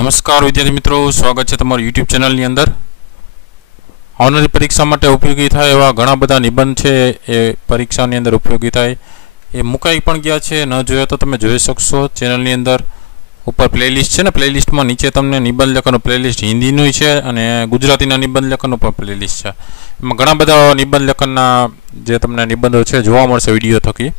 नमस्कार विद्यार्थी मित्रों, स्वागत है तमारू यूट्यूब चैनल नी अंदर। आवनारी परीक्षा माटे उपयोगी थाय एवा घणा बधा निबंध छे ए परीक्षानी अंदर उपयोगी थाय ए मुकाई पण गया छे। न जोया तो तमे जोई शकशो चेनल नी अंदर ऊपर प्लेलिस्ट छे ने, प्लेलिस्ट में नीचे तमने निबंध लेखननो प्लेलिस्ट हिंदीनुं छे अने गुजरातीना निबंध लेखननो पण प्लेलिस्ट छे। एमां घणा बधा निबंध लेखनना जे तमने निबंधो छे जोवा मळशे विडियो थकी।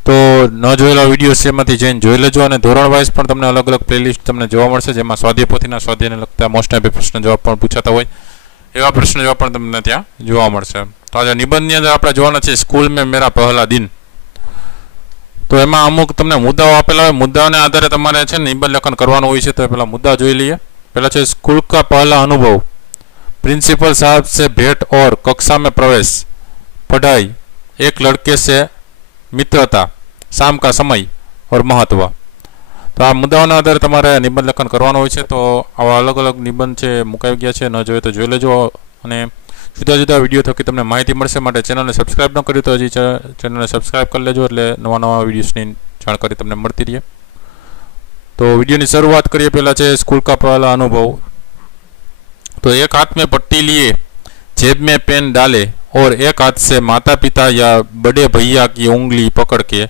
तो न जोयेला विडियो से एमांथी जईने जोई लेजो अने धोरण वाइज पण तमने अलग अलग प्लेलिस्ट तमने जोवा मळशे, जेमां स्वाध्याय पोथीना स्वाध्यायने लगता मोस्ट टाइप प्रश्न जवाब पण पूछाता होय एवा प्रश्न जवाब पण तमने त्यां जोवा मळशे। तो आज निबंधनी अंदर आपणे जोवाना छे स्कूल में मेरा पहला दिन। तो एमां अमुक तमने मुद्दाओ आपेला होय, मुद्दाओने आधारे तमारे छे निबंध लेखन करवानुं होय छे। तो पहेला मुद्दा जोई लईए। पहेला छे स्कूल का पहला अनुभव, प्रिंसिपल साहब से भेंट और कक्षा में प्रवेश, पढ़ाई, एक लड़के से मित्रता, शाम का समय और महत्व। तो आ मुद्दाओना आधारे तमारे निबंध लेखन करवानुं होय छे। तो आवा अलग अलग निबंध छे मुकाई गया छे, न जोए तो जोई लेजो अने जुदा जुदा विडियो थकी तमने माहिती मळशे। माटे चेनलने सब्सक्राइब न करी तो हजी चेनलने सब्सक्राइब कर लेजो, एटले नवा नवा विडियोसनी जाणकारी तमने मळती रहे। तो विडियोनी शरूआत करीए। पहेला छे स्कूल का पहला अनुभव। तो एक हाथ में पट्टी लिए, जेब में पेन डाले और एक हाथ से माता पिता या बड़े भैया की उंगली पकड़ के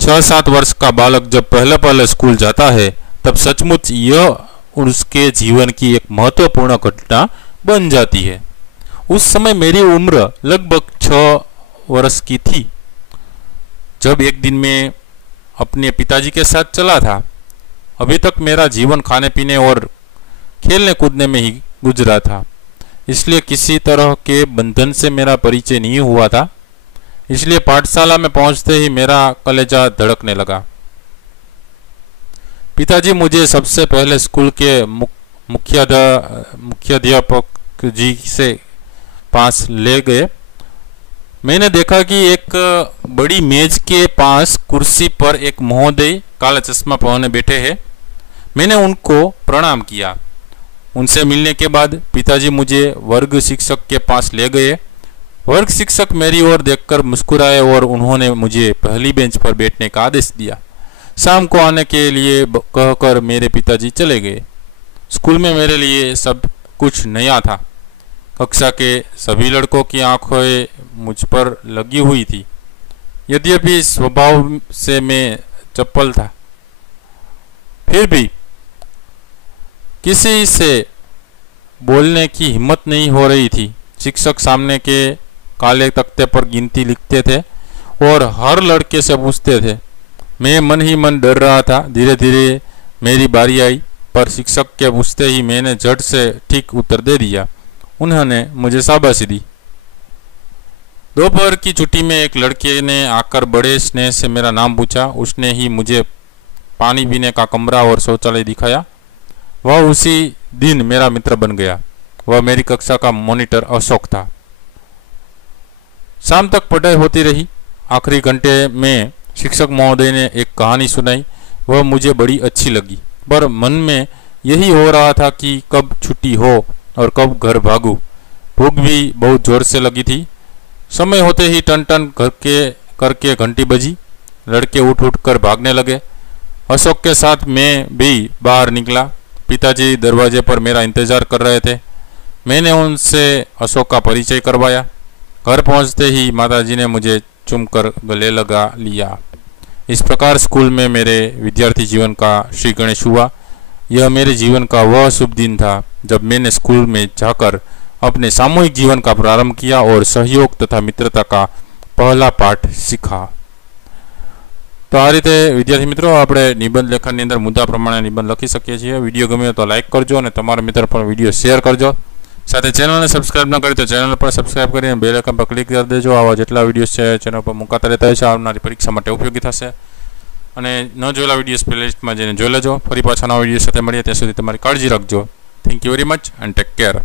6-7 वर्ष का बालक जब पहले पहले स्कूल जाता है तब सचमुच यह उसके जीवन की एक महत्वपूर्ण घटना बन जाती है। उस समय मेरी उम्र लगभग 6 वर्ष की थी जब एक दिन मैं अपने पिताजी के साथ चला था। अभी तक मेरा जीवन खाने पीने और खेलने कूदने में ही गुजरा था, इसलिए किसी तरह के बंधन से मेरा परिचय नहीं हुआ था। इसलिए पाठशाला में पहुंचते ही मेरा कलेजा धड़कने लगा। पिताजी मुझे सबसे पहले स्कूल के मुख्याध्यापक जी से पास ले गए। मैंने देखा कि एक बड़ी मेज के पास कुर्सी पर एक महोदय काला चश्मा पहने बैठे हैं। मैंने उनको प्रणाम किया। उनसे मिलने के बाद पिताजी मुझे वर्ग शिक्षक के पास ले गए। वर्ग शिक्षक मेरी ओर देखकर मुस्कुराए और उन्होंने मुझे पहली बेंच पर बैठने का आदेश दिया। शाम को आने के लिए कहकर मेरे पिताजी चले गए। स्कूल में मेरे लिए सब कुछ नया था। कक्षा के सभी लड़कों की आंखें मुझ पर लगी हुई थी। यद्यपि स्वभाव से मैं चपल था, फिर भी किसी से बोलने की हिम्मत नहीं हो रही थी। शिक्षक सामने के काले तख्ते पर गिनती लिखते थे और हर लड़के से पूछते थे। मैं मन ही मन डर रहा था। धीरे धीरे मेरी बारी आई, पर शिक्षक के पूछते ही मैंने झट से ठीक उत्तर दे दिया। उन्होंने मुझे शाबाशी दी। दोपहर की छुट्टी में एक लड़के ने आकर बड़े स्नेह से मेरा नाम पूछा। उसने ही मुझे पानी पीने का कमरा और शौचालय दिखाया। वह उसी दिन मेरा मित्र बन गया। वह मेरी कक्षा का मॉनिटर अशोक था। शाम तक पढ़ाई होती रही। आखिरी घंटे में शिक्षक महोदय ने एक कहानी सुनाई। वह मुझे बड़ी अच्छी लगी, पर मन में यही हो रहा था कि कब छुट्टी हो और कब घर भागूं। भूख भी बहुत जोर से लगी थी। समय होते ही टन टन करके घंटी बजी। लड़के उठ उठ कर भागने लगे। अशोक के साथ मैं भी बाहर निकला। पिताजी दरवाजे पर मेरा इंतजार कर रहे थे। मैंने उनसे अशोक का परिचय करवाया। घर पहुंचते ही माताजी ने मुझे चूमकर गले लगा लिया। इस प्रकार स्कूल में मेरे विद्यार्थी जीवन का श्री गणेश हुआ। यह मेरे जीवन का वह शुभ दिन था जब मैंने स्कूल में जाकर अपने सामूहिक जीवन का प्रारंभ किया और सहयोग तथा मित्रता का पहला पाठ सीखा। तो आ रीते विद्यार्थी मित्रों आपणे निबंध लेखननी अंदर मुद्दा प्रमाणे निबंध लखी शकीए छीए। विडियो गम्यो तो लाइक करजो और तमारा मित्र पर विडियो शेर करजो। साथे चेनल ने सब्सक्राइब न करी तो चेनल पर सब्सक्राइब करीने बेल आइकन पर क्लिक कर देजो। आवा जेटला विडियोस छे चेनल पर मुकाता रहता है, आवनारी परीक्षा माटे उपयोगी थशे। अने न जोयेला विडियोस प्लेलिस्ट में जईने जोई लेजो। फरी पाछा नवा विडियो साथे मळीए, त्यां सुधी तमारी काळजी राखजो। Thank you very much and take care.